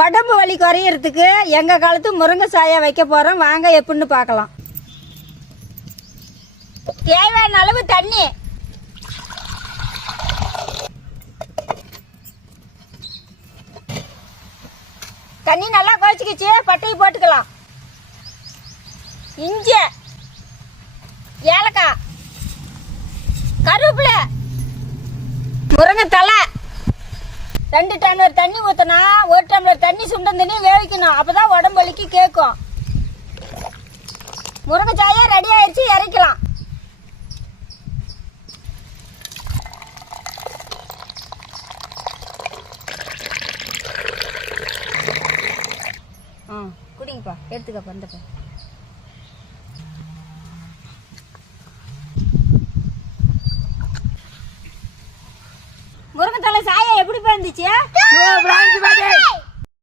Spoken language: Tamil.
உடம்பு வலி குறையறதுக்கு எங்க காலத்து முருங்கை சாயை வைக்க போறோம். வாங்க எப்படின்னு பார்க்கலாம். தேவையான அளவு தண்ணி, தண்ணி நல்லா குறைச்சிக்கிச்சு. பட்டையை போட்டுக்கலாம். இஞ்சி, ஏலக்காய், கருவேப்பிலை, முருங்கை தலை. 2 டம்ளர் தண்ணி ஊற்றினா 1 டம்ளர் தண்ணி சுண்டம் தண்ணி வேவிக்கணும். அப்பதான் உடம்பு வலிக்கு கேட்கும். முருங்கை சாயா ரெடி ஆயிடுச்சு, இறக்கலாம். குடிங்கப்பா, எடுத்துக்கப்பா. இந்தப்பா முருங்கை தலை சாயா எப்படி இருந்துச்சு?